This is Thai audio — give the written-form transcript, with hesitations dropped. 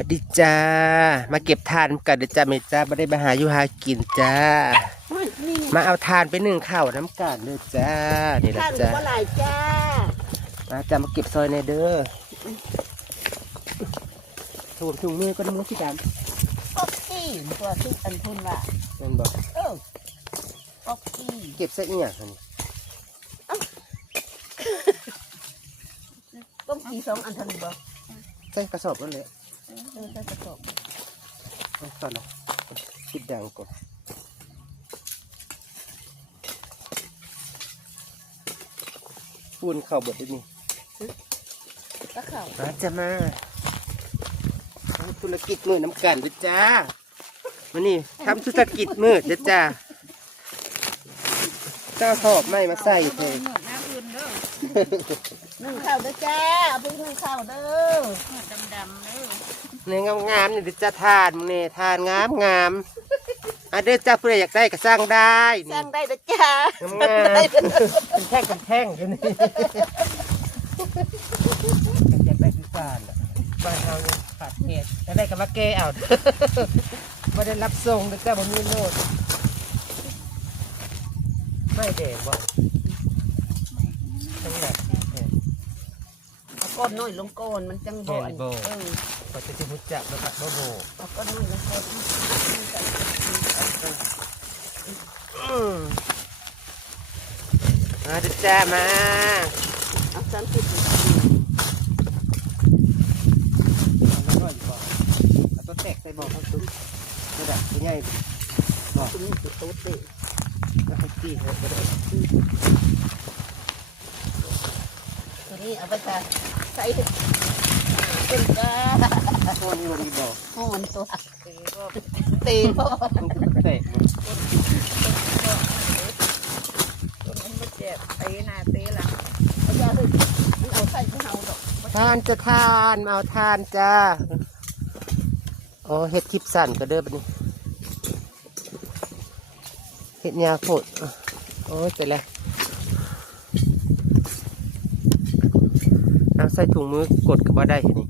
วัสดีจ้ามาเก็บทานกันเดี๋ยวจ้าเมจ้าไม่ได้มาหาอยู่หากินจ้ามาเอาทานไปนึ่งข้าวน้ำกันเลยจ้านี่แหละจ้าว่าหลายจ้ามาจ้ามาเก็บซอยในเด้อถุงมือก็น้ำมือสีดำป๊อกกี้ตัวทุกอันทุนว่ะนั่นบอกป๊อกกี้เก็บซะอีหยังนี่ป๊อกกี้2 อันทันบ่ใส่กระสอบนั่นเลยใส่กระสอบตอนนั้นคิดดังก่อนปูนเข่าบดได้นี่ก็เข่ามาจะมาธุรกิจมือน้ำกันเด้อจ้ามานี่ทำธุรกิจมืดเด้อจ้าเจ้าหอบไม่มาใส่เถอะนึ่งข้าวเด้อจ้าเอาไปนึ่งข้าวเด้อดำๆเด้อเนี่ยงามๆนี่เด้อจ้าทานมึงเนี่ยทานงามเด้อจ้าเพื่ออยากได้ก็สร้างได้สร้างได้เด้อจ้างามเป็นแท่งเป็นแท่งอยู่นี่อยากได้คือบ้านบ้านเราเนี่ยขาดเหตุอยากได้กับมาเกเอาไม่ได้รับส่งเด้อจ้าบ่มีโน้ตไม่เด็กบ่ทั้งแบบเอาก้อนน้อยลงก้อนมันจังบ่พอจะมุดจับแล้วก็โบเอาก้อนน้อยลงก้อนมาดิจ้ามาเอา30ตัวแตกใส่บ่อเขาตุ้มกระดาษใหญ่บ่อตุ้มตุ้มตุ้มเตะแล้วเขาจี้เขากระดาษตัวนี้เอาไปใส่เป็นก้าโคนอยู่ดีบ่อโอนตัวตีพ่อแตกมันไม่เจ็บตีหน้าตีหลังเอายาเลยมันเอาใส่ที่เฮาดอกทานจะทานเอาทานจ้าโอ้เห็ดคลิปสั่นก็เด้อบัดนี้เห็ดยาโพดโอ้ยไปแล้วเอาใส่ถุงมือกดก็บ่ได้ทีนี้